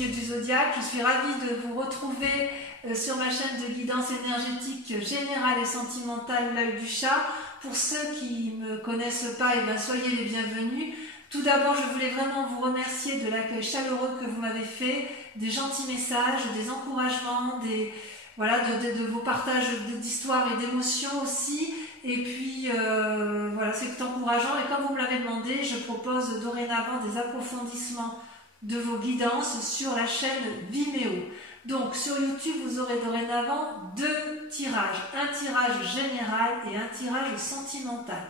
signes du zodiaque. Je suis ravie de vous retrouver sur ma chaîne de guidance énergétique générale et sentimentale, l'œil du chat. Pour ceux qui ne me connaissent pas, soyez les bienvenus. Tout d'abord, je voulais vraiment vous remercier de l'accueil chaleureux que vous m'avez fait, des gentils messages, des encouragements, de vos partages d'histoires et d'émotions aussi. Et puis, c'est encourageant. Et comme vous me l'avez demandé, je propose dorénavant des approfondissements de vos guidances sur la chaîne Vimeo. Donc, sur YouTube, vous aurez dorénavant 2 tirages. Un tirage général et un tirage sentimental.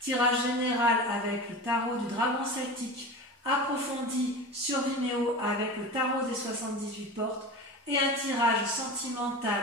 Tirage général avec le tarot du dragon celtique approfondi sur Vimeo avec le tarot des 78 portes. Et un tirage sentimental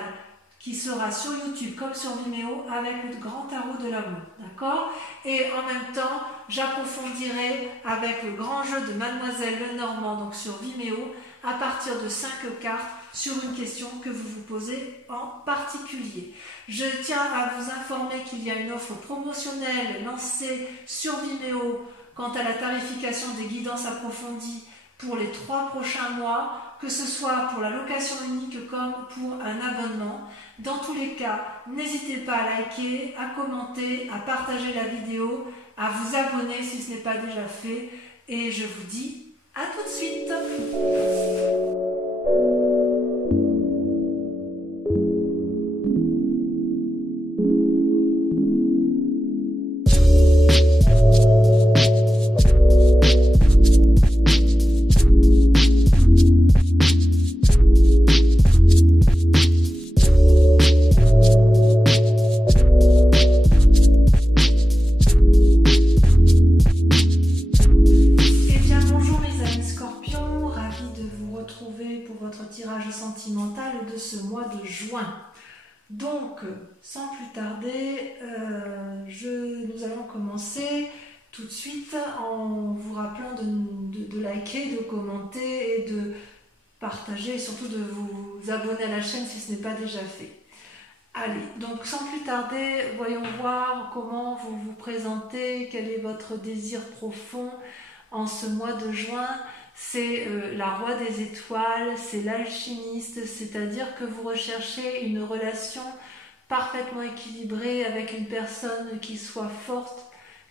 qui sera sur YouTube comme sur Vimeo avec le grand tarot de l'amour, d'accord? Et en même temps, j'approfondirai avec le grand jeu de Mademoiselle Lenormand, donc sur Vimeo, à partir de 5 cartes sur une question que vous vous posez en particulier. Je tiens à vous informer qu'il y a une offre promotionnelle lancée sur Vimeo quant à la tarification des guidances approfondies pour les 3 prochains mois, que ce soit pour la location unique comme pour un abonnement. Dans tous les cas, n'hésitez pas à liker, à commenter, à partager la vidéo, à vous abonner si ce n'est pas déjà fait. Et je vous dis à tout de suite. De ce mois de juin. Donc, sans plus tarder, nous allons commencer tout de suite en vous rappelant de liker, de commenter et de partager et surtout de vous abonner à la chaîne si ce n'est pas déjà fait. Allez, donc sans plus tarder, voyons voir comment vous vous présentez, quel est votre désir profond en ce mois de juin. C'est la roi des étoiles, c'est l'alchimiste, c'est-à-dire que vous recherchez une relation parfaitement équilibrée avec une personne qui soit forte,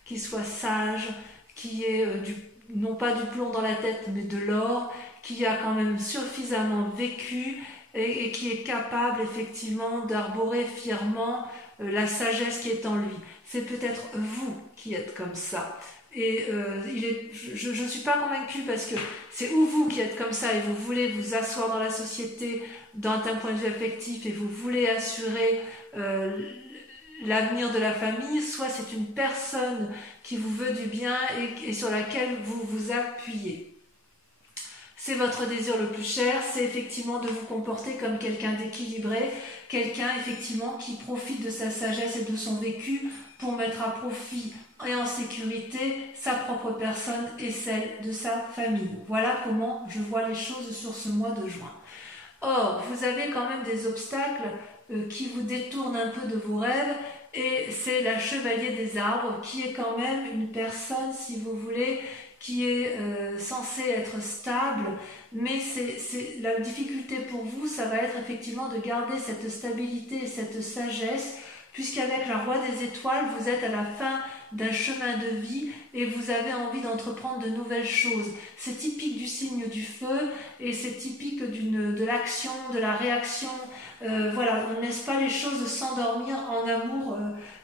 qui soit sage, qui ait non pas du plomb dans la tête mais de l'or, qui a quand même suffisamment vécu et qui est capable effectivement d'arborer fièrement la sagesse qui est en lui. C'est peut-être vous qui êtes comme ça. Et je ne suis pas convaincue parce que c'est ou vous qui êtes comme ça et vous voulez vous asseoir dans la société d'un point de vue affectif et vous voulez assurer l'avenir de la famille, soit c'est une personne qui vous veut du bien et sur laquelle vous vous appuyez. C'est votre désir le plus cher, c'est effectivement de vous comporter comme quelqu'un d'équilibré, quelqu'un effectivement qui profite de sa sagesse et de son vécu pour mettre à profit et en sécurité sa propre personne et celle de sa famille. Voilà comment je vois les choses sur ce mois de juin. Or, vous avez quand même des obstacles qui vous détournent un peu de vos rêves et c'est la chevalier des arbres qui est quand même une personne, si vous voulez, qui est censée être stable, mais la difficulté pour vous, ça va être effectivement de garder cette stabilité et cette sagesse, puisqu'avec la roi des étoiles, vous êtes à la fin d'un chemin de vie et vous avez envie d'entreprendre de nouvelles choses. C'est typique du signe du feu et c'est typique de l'action, de la réaction. Voilà, on ne laisse pas les choses s'endormir en amour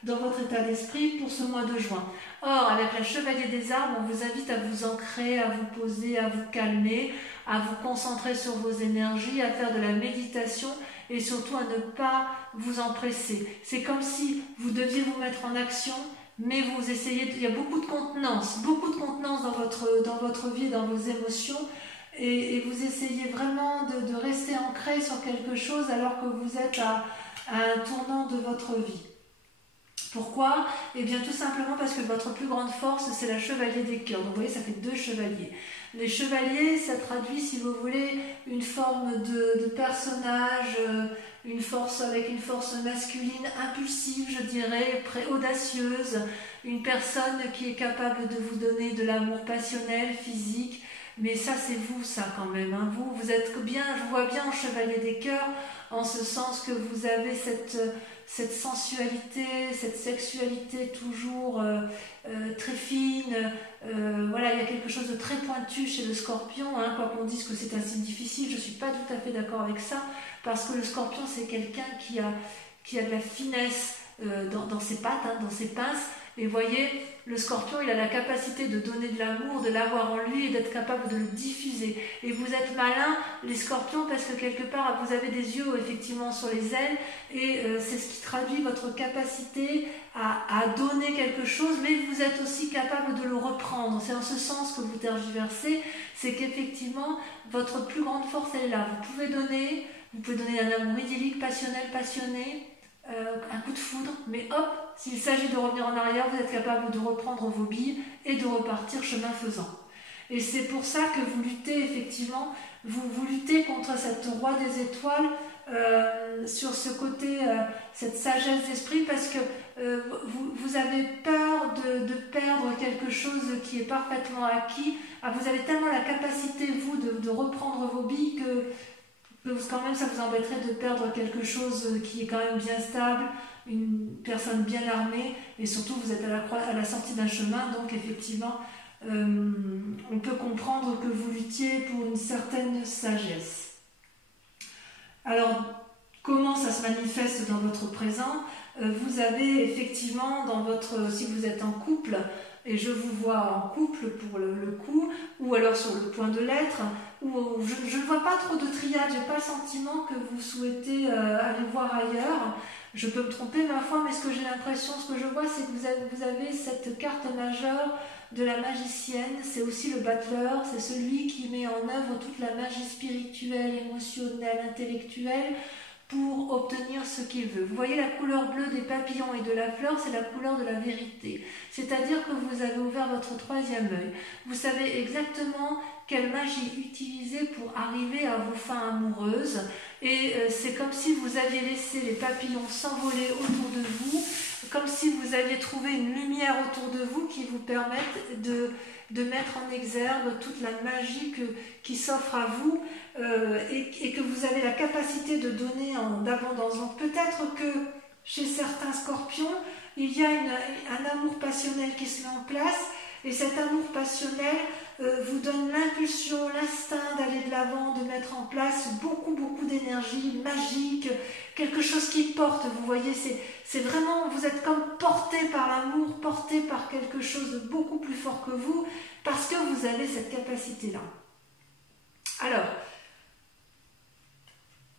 dans votre état d'esprit pour ce mois de juin. Or, avec la chevalier des arbres, on vous invite à vous ancrer, à vous poser, à vous calmer, à vous concentrer sur vos énergies, à faire de la méditation et surtout à ne pas vous empresser. C'est comme si vous deviez vous mettre en action, mais vous essayez, il y a beaucoup de contenance dans votre vie, dans vos émotions, et vous essayez vraiment de rester ancré sur quelque chose alors que vous êtes à un tournant de votre vie. Pourquoi? Eh bien tout simplement parce que votre plus grande force, c'est la chevalier des cœurs. Donc vous voyez, ça fait 2 chevaliers. Les chevaliers, ça traduit, si vous voulez, une forme de personnage, une force avec une force masculine impulsive, je dirais, audacieuse, une personne qui est capable de vous donner de l'amour passionnel, physique, mais ça c'est vous, ça quand même, hein. Vous êtes bien, je vous vois bien en chevalier des cœurs, en ce sens que vous avez cette sensualité, cette sexualité toujours très fine, voilà, il y a quelque chose de très pointu chez le scorpion, hein, quoi qu'on dise que c'est un signe difficile, je ne suis pas tout à fait d'accord avec ça, parce que le scorpion c'est quelqu'un qui a de la finesse dans ses pattes, hein, dans ses pinces, et vous voyez, le scorpion, il a la capacité de donner de l'amour, de l'avoir en lui et d'être capable de le diffuser. Et vous êtes malins, les scorpions, parce que quelque part, vous avez des yeux effectivement sur les ailes et c'est ce qui traduit votre capacité à donner quelque chose, mais vous êtes aussi capable de le reprendre. C'est en ce sens que vous tergiversez, c'est qu'effectivement, votre plus grande force, elle est là. Vous pouvez donner un amour idyllique, passionnel, passionné, un coup de foudre, mais hop, s'il s'agit de revenir en arrière, vous êtes capable de reprendre vos billes et de repartir chemin faisant. Et c'est pour ça que vous luttez effectivement, vous luttez contre cette roi des étoiles, sur ce côté, cette sagesse d'esprit, parce que vous avez peur de perdre quelque chose qui est parfaitement acquis. Vous avez tellement la capacité, vous, de reprendre vos billes que quand même ça vous embêterait de perdre quelque chose qui est quand même bien stable, une personne bien armée, et surtout vous êtes à la sortie d'un chemin, donc effectivement on peut comprendre que vous luttiez pour une certaine sagesse. Alors comment ça se manifeste dans votre présent? Vous avez effectivement si vous êtes en couple, et je vous vois en couple pour le coup, ou alors sur le point de l'être, ou je ne vois pas trop de triade, je n'ai pas le sentiment que vous souhaitez aller voir ailleurs. Je peux me tromper ma foi, mais ce que j'ai l'impression, ce que je vois, c'est que vous avez cette carte majeure de la magicienne, c'est aussi le battleur, c'est celui qui met en œuvre toute la magie spirituelle, émotionnelle, intellectuelle, pour obtenir ce qu'il veut. Vous voyez la couleur bleue des papillons et de la fleur, c'est la couleur de la vérité. C'est-à-dire que vous avez ouvert votre troisième œil. Vous savez exactement quelle magie utiliser pour arriver à vos fins amoureuses. Et c'est comme si vous aviez laissé les papillons s'envoler autour de vous, comme si vous aviez trouvé une lumière autour de vous qui vous permette de mettre en exergue toute la magie qui s'offre à vous, et que vous avez la capacité de donner en abondance. Donc peut-être que chez certains scorpions, il y a un amour passionnel qui se met en place, et cet amour passionnel vous donne l'impulsion, l'instinct d'aller de l'avant, de mettre en place beaucoup d'énergie magique, quelque chose qui porte. Vous voyez, c'est vraiment, vous êtes comme porté par l'amour, porté par quelque chose de beaucoup plus fort que vous, parce que vous avez cette capacité-là. Alors,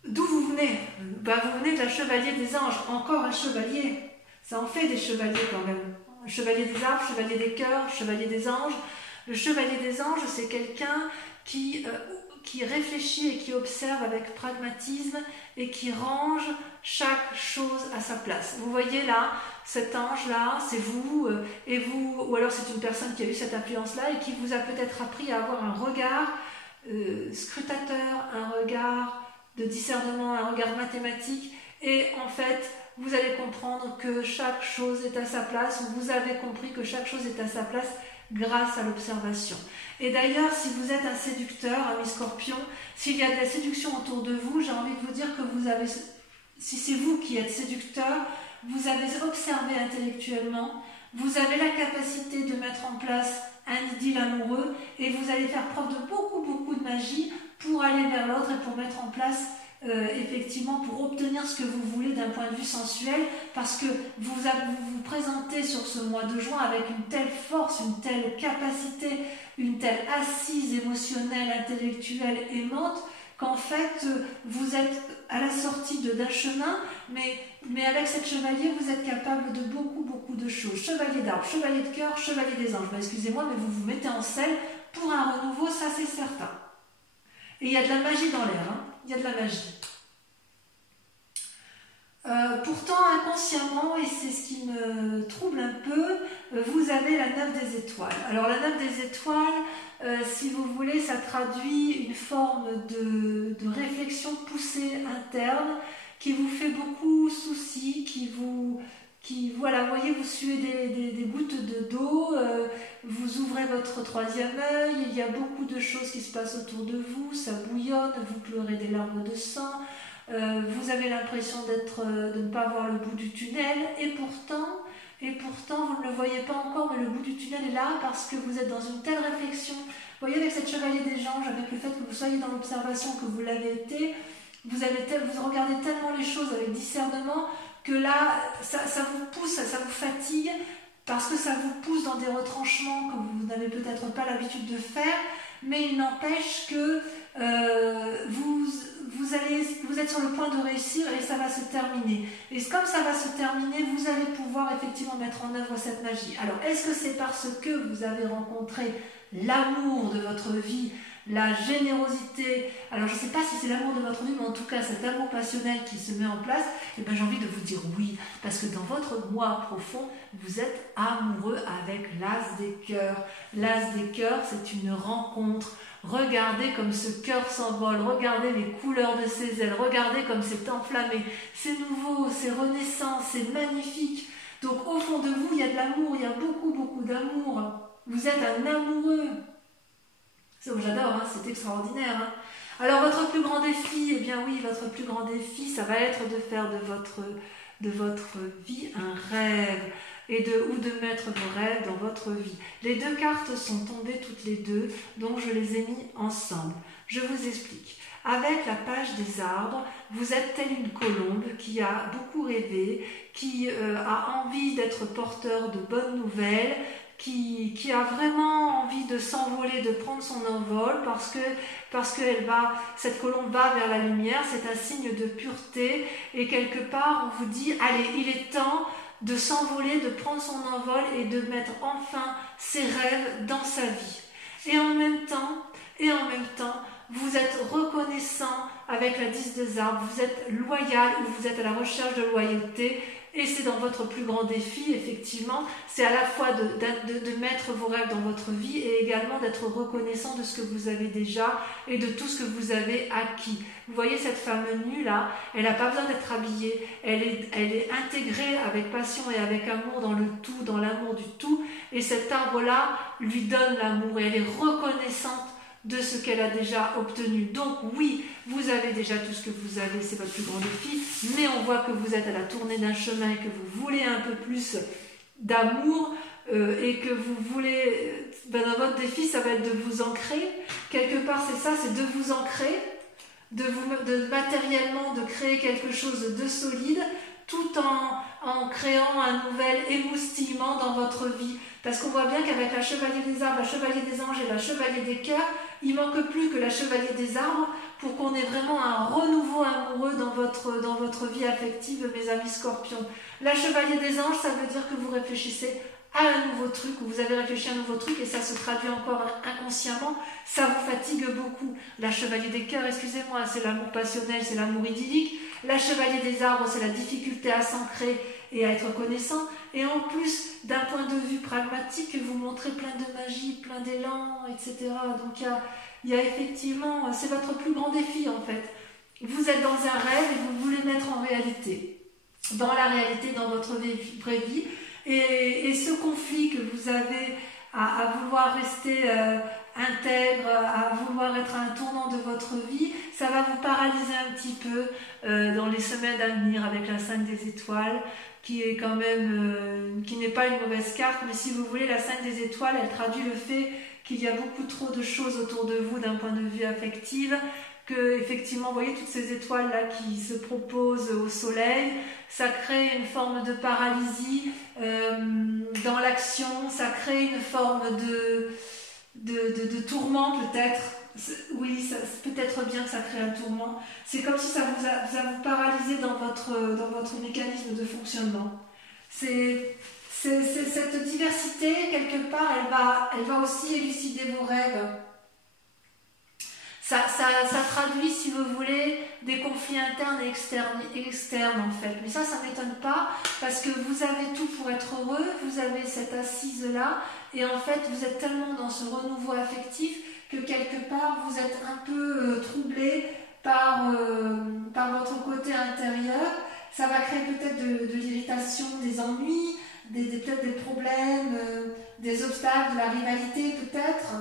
d'où vous venez? Vous venez de la chevalier des anges, encore un chevalier. Ça en fait des chevaliers quand même. Chevalier des arbres, chevalier des cœurs, chevalier des anges. Le chevalier des anges, c'est quelqu'un qui réfléchit et qui observe avec pragmatisme et qui range chaque chose à sa place. Vous voyez là, cet ange-là, c'est vous, ou alors c'est une personne qui a eu cette influence-là et qui vous a peut-être appris à avoir un regard scrutateur, un regard de discernement, un regard mathématique, et en fait, vous allez comprendre que chaque chose est à sa place, ou vous avez compris que chaque chose est à sa place grâce à l'observation. Et d'ailleurs, si vous êtes un séducteur, ami Scorpion, s'il y a de la séduction autour de vous, j'ai envie de vous dire que si c'est vous qui êtes séducteur, vous avez observé intellectuellement, vous avez la capacité de mettre en place un idylle amoureux, et vous allez faire preuve de beaucoup de magie pour aller vers l'autre et pour mettre en place effectivement, pour obtenir ce que vous voulez d'un point de vue sensuel, parce que vous vous présentez sur ce mois de juin avec une telle force, une telle capacité, une telle assise émotionnelle, intellectuelle, aimante, qu'en fait vous êtes à la sortie d'un chemin, mais avec cette chevalier vous êtes capable de beaucoup de choses. Chevalier d'arbre, chevalier de cœur, chevalier des anges. Excusez-moi, mais vous vous mettez en selle pour un renouveau, ça c'est certain. Et il y a de la magie dans l'air, hein. Il y a de la magie. Pourtant, inconsciemment, et c'est ce qui me trouble un peu, vous avez la 9 des étoiles. Alors la 9 des étoiles, si vous voulez, ça traduit une forme de réflexion poussée interne qui vous fait beaucoup souci, qui vous voilà, vous voyez, vous suez des gouttes d'eau, vous ouvrez votre troisième œil, il y a beaucoup de choses qui se passent autour de vous, ça bouillonne, vous pleurez des larmes de sang, vous avez l'impression de ne pas voir le bout du tunnel, et pourtant, vous ne le voyez pas encore, mais le bout du tunnel est là parce que vous êtes dans une telle réflexion. Vous voyez, avec cette chevalier des anges, avec le fait que vous soyez dans l'observation, que vous l'avez été, vous regardez tellement les choses avec discernement, que là, ça vous pousse, ça vous fatigue, parce que ça vous pousse dans des retranchements que vous n'avez peut-être pas l'habitude de faire, mais il n'empêche que vous êtes sur le point de réussir et ça va se terminer. Et comme ça va se terminer, vous allez pouvoir effectivement mettre en œuvre cette magie. Alors, est-ce que c'est parce que vous avez rencontré l'amour de votre vie, la générosité, alors je ne sais pas si c'est l'amour de votre vie, mais en tout cas cet amour passionnel qui se met en place, et bien j'ai envie de vous dire oui, parce que dans votre moi profond, vous êtes amoureux avec l'as des cœurs. L'as des cœurs, c'est une rencontre. Regardez comme ce cœur s'envole, regardez les couleurs de ses ailes, regardez comme c'est enflammé, c'est nouveau, c'est renaissant, c'est magnifique. Donc au fond de vous, il y a de l'amour, il y a beaucoup, beaucoup d'amour. Vous êtes un amoureux. J'adore, hein, c'est extraordinaire. Hein. Alors votre plus grand défi, eh bien oui, votre plus grand défi, ça va être de faire de votre vie un rêve ou de mettre vos rêves dans votre vie. Les deux cartes sont tombées toutes les deux, donc je les ai mis ensemble. Je vous explique. Avec la page des arbres, vous êtes telle une colombe qui a beaucoup rêvé, qui a envie d'être porteur de bonnes nouvelles, qui a vraiment envie de s'envoler, de prendre son envol parce que cette colombe va vers la lumière, c'est un signe de pureté et quelque part on vous dit allez, il est temps de s'envoler, de prendre son envol et de mettre enfin ses rêves dans sa vie. Et en même temps, vous êtes reconnaissant avec la 10 des arbres, vous êtes loyal ou vous êtes à la recherche de loyauté. Et c'est dans votre plus grand défi, effectivement, c'est à la fois de mettre vos rêves dans votre vie et également d'être reconnaissant de ce que vous avez déjà et de tout ce que vous avez acquis. Vous voyez cette femme nue là, elle n'a pas besoin d'être habillée, elle est intégrée avec passion et avec amour dans le tout, dans l'amour du tout, et cet arbre-là lui donne l'amour et elle est reconnaissante de ce qu'elle a déjà obtenu. Donc oui, vous avez déjà tout ce que vous avez, c'est votre plus grand défi, mais on voit que vous êtes à la tournée d'un chemin et que vous voulez un peu plus d'amour et que vous voulez, dans votre défi, ça va être de vous ancrer. Quelque part, c'est ça, c'est de vous ancrer, de matériellement, de créer quelque chose de solide, tout en créant un nouvel émoustillement dans votre vie. Parce qu'on voit bien qu'avec la chevalier des arbres, la chevalier des anges et la chevalier des cœurs, il ne manque plus que la chevalier des arbres pour qu'on ait vraiment un renouveau amoureux dans votre vie affective, mes amis scorpions. La chevalier des anges, ça veut dire que vous réfléchissez à un nouveau truc, ou vous avez réfléchi à un nouveau truc et ça se traduit encore inconsciemment, ça vous fatigue beaucoup. La chevalier des cœurs, excusez-moi, c'est l'amour passionnel, c'est l'amour idyllique. La chevalier des arbres, c'est la difficulté à s'ancrer et à être connaissant. Et en plus, d'un point de vue pragmatique, vous montrez plein de magie, plein d'élan, etc. Donc il y a effectivement, c'est votre plus grand défi en fait. Vous êtes dans un rêve et vous voulez mettre en réalité, dans la réalité, dans votre vraie vie. Et ce conflit que vous avez à vouloir rester intègre, à vouloir être à un tournant de votre vie, ça va vous paralyser un petit peu dans les semaines à venir avec la 5 des étoiles, qui est quand même, qui n'est pas une mauvaise carte, mais si vous voulez, la 5 des étoiles, elle traduit le fait qu'il y a beaucoup trop de choses autour de vous d'un point de vue affectif, que effectivement, vous voyez toutes ces étoiles là qui se proposent au soleil, ça crée une forme de paralysie dans l'action, ça crée une forme de tourment peut-être. Oui, peut-être bien que ça crée un tourment. C'est comme si ça vous paralysé dans votre mécanisme de fonctionnement. C'est cette diversité, quelque part, elle va aussi élucider vos rêves. Ça traduit, si vous voulez, des conflits internes et externes en fait. Mais ça ne m'étonne pas parce que vous avez tout pour être heureux, vous avez cette assise-là et en fait, vous êtes tellement dans ce renouveau affectif que quelque part, vous êtes un peu troublé par votre côté intérieur ça va créer peut-être de l'irritation, des ennuis, peut-être des problèmes, des obstacles, de la rivalité peut-être.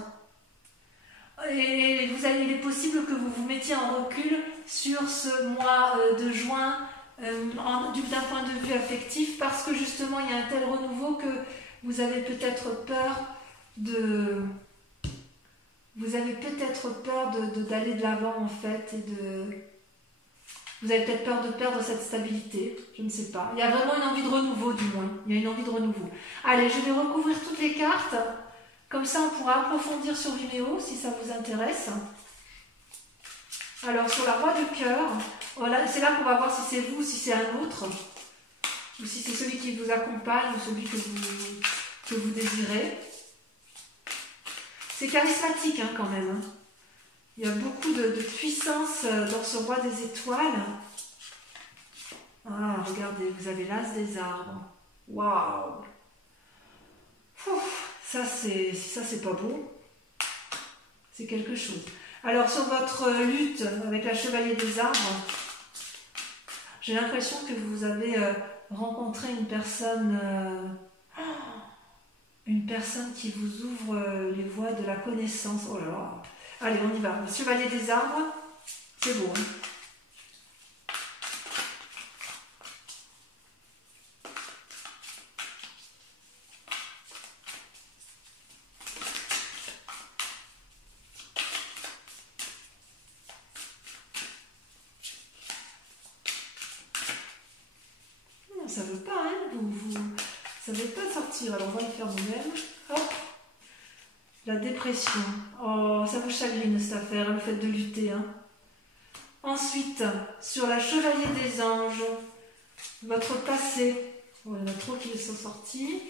Et il est possible que vous vous mettiez en recul sur ce mois de juin d'un point de vue affectif, parce que justement il y a un tel renouveau que vous avez peut-être peur d'aller de l'avant en fait, vous avez peut-être peur de perdre cette stabilité, je ne sais pas. Il y a vraiment une envie de renouveau du moins, il y a une envie de renouveau. Allez, je vais recouvrir toutes les cartes, comme ça on pourra approfondir sur Vimeo si ça vous intéresse. Alors sur la roi de cœur, voilà, c'est là qu'on va voir si c'est vous ou si c'est un autre, ou si c'est celui qui vous accompagne ou celui que vous désirez. C'est charismatique hein, quand même. Hein. Il y a beaucoup de puissance dans ce roi des étoiles. Ah, regardez, vous avez l'as des arbres. Waouh! Ça, c'est pas beau. C'est quelque chose. Alors, sur votre lutte avec la chevalier des arbres, j'ai l'impression que vous avez rencontré une personne qui vous ouvre les voies de la connaissance. Oh là là! Allez, on y va. Le chevalier des arbres, c'est beau. Hein. Non, ça veut pas, hein. Ça veut pas sortir. Alors, on va le faire nous-mêmes. Hop. La dépression. Oh, ça vous chagrine cette affaire, le fait de lutter. Hein. Ensuite, sur la chevalier des anges, votre passé. Oh, il y en a trop qui sont sortis.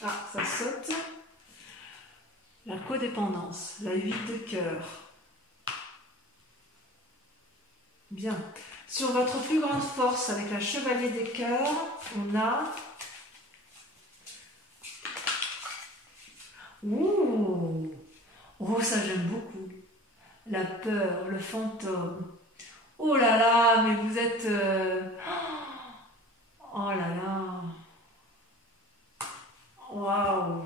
Ah, ça saute. La codépendance, la 8 de cœur. Bien. Sur votre plus grande force, avec la chevalier des cœurs, on a... Ouh! Oh, ça j'aime beaucoup. La peur, le fantôme. Oh là là, mais vous êtes... Oh là là. Waouh!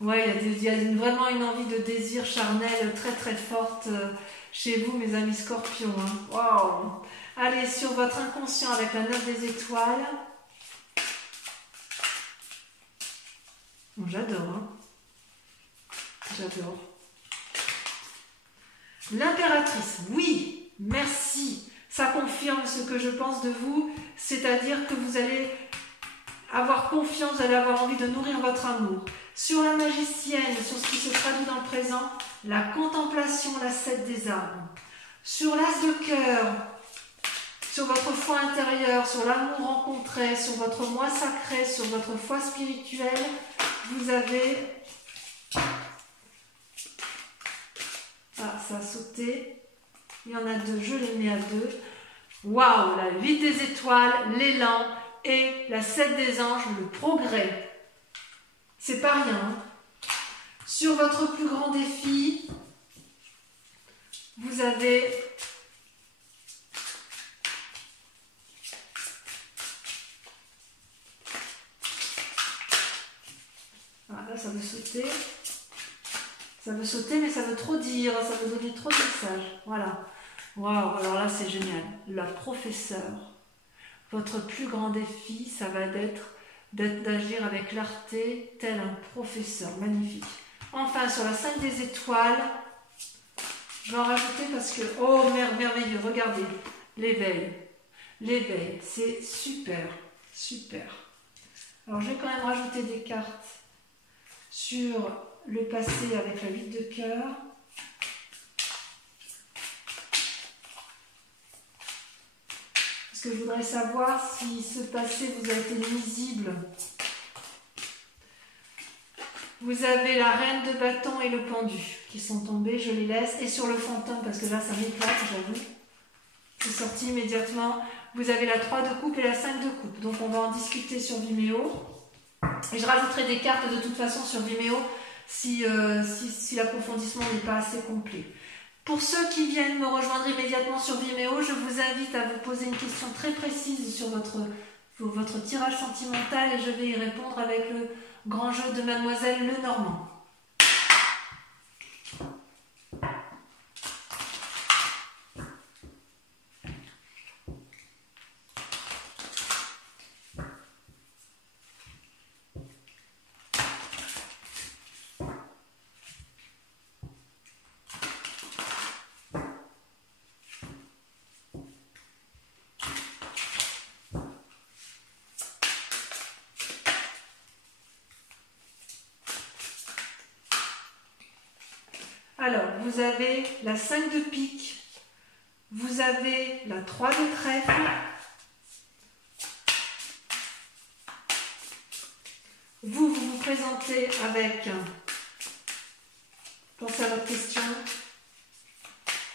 Ouais, il y a vraiment une envie de désir charnel très très forte chez vous, mes amis scorpions. Hein. Waouh! Allez, sur votre inconscient avec la 9 des étoiles. Bon, j'adore. Hein. J'adore. L'impératrice, oui, merci. Ça confirme ce que je pense de vous, c'est-à-dire que vous allez avoir confiance, vous allez avoir envie de nourrir votre amour. Sur la magicienne, sur ce qui se traduit dans le présent, la contemplation, la 7 des armes. Sur l'as de cœur, sur votre foi intérieure, sur l'amour rencontré, sur votre moi sacré, sur votre foi spirituelle, vous avez... Ah, ça a sauté. Il y en a deux, je les mets à deux. Waouh, la 8 des étoiles, l'élan et la 7 des anges, le progrès. C'est pas rien. Hein. Sur votre plus grand défi, vous avez là ça veut sauter. Ça veut sauter, mais ça veut trop dire, ça veut donner trop de messages. Voilà. Waouh, alors là c'est génial. La professeure. Votre plus grand défi, ça va être d'agir avec clarté, tel un professeur. Magnifique. Enfin, sur la 5 des étoiles, je vais en rajouter parce que, oh, merveilleux, regardez, l'éveil. L'éveil, c'est super, super. Alors, je vais quand même rajouter des cartes sur le passé avec la 8 de cœur. Parce que je voudrais savoir si ce passé vous a été nuisible. Vous avez la reine de bâton et le pendu qui sont tombés, je les laisse. Et sur le fantôme, parce que là ça m'éclate, j'avoue. C'est sorti immédiatement. Vous avez la 3 de coupe et la 5 de coupe. Donc on va en discuter sur Vimeo. Et je rajouterai des cartes de toute façon sur Vimeo si l'approfondissement n'est pas assez complet. Pour ceux qui viennent me rejoindre immédiatement sur Vimeo, je vous invite à vous poser une question très précise sur votre tirage sentimental et je vais y répondre avec le grand jeu de Mademoiselle Lenormand. Alors, vous avez la 5 de pique, vous avez la 3 de trèfle, vous vous présentez avec, pensez à votre question,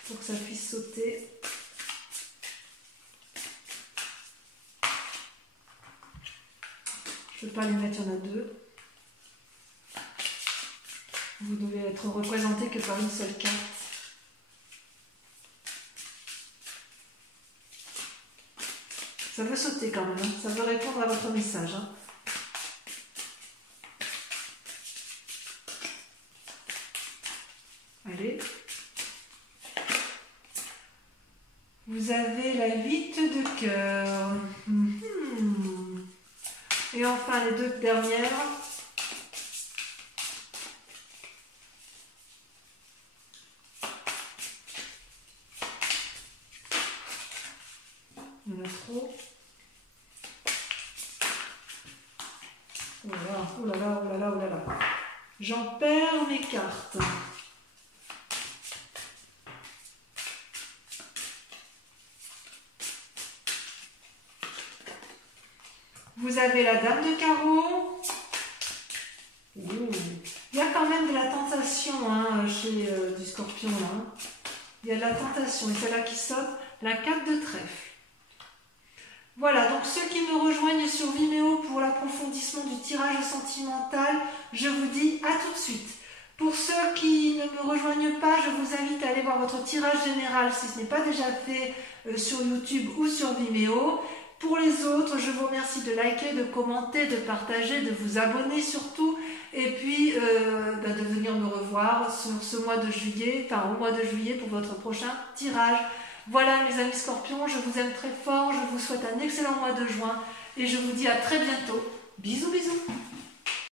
pour que ça puisse sauter. Je ne peux pas les mettre, il y en a 2. Vous devez être représenté que par une seule carte. Ça veut sauter quand même, hein. Ça veut répondre à votre message. Hein. Allez. Vous avez la 8 de cœur. Et enfin les 2 dernières. Il y en a trop. Oh là là, oh là là, oh là là, oh là là. J'en perds mes cartes. Vous avez la dame de carreau. Il y a quand même de la tentation hein, chez du scorpion. Là. Il y a de la tentation. Et c'est là qui saute. La 4 de trèfle. Voilà, donc ceux qui me rejoignent sur Vimeo pour l'approfondissement du tirage sentimental, je vous dis à tout de suite. Pour ceux qui ne me rejoignent pas, je vous invite à aller voir votre tirage général si ce n'est pas déjà fait sur YouTube ou sur Vimeo. Pour les autres, je vous remercie de liker, de commenter, de partager, de vous abonner surtout et puis de venir me revoir sur ce mois de juillet, enfin au mois de juillet pour votre prochain tirage. Voilà mes amis scorpions, je vous aime très fort, je vous souhaite un excellent mois de juin et je vous dis à très bientôt. Bisous bisous.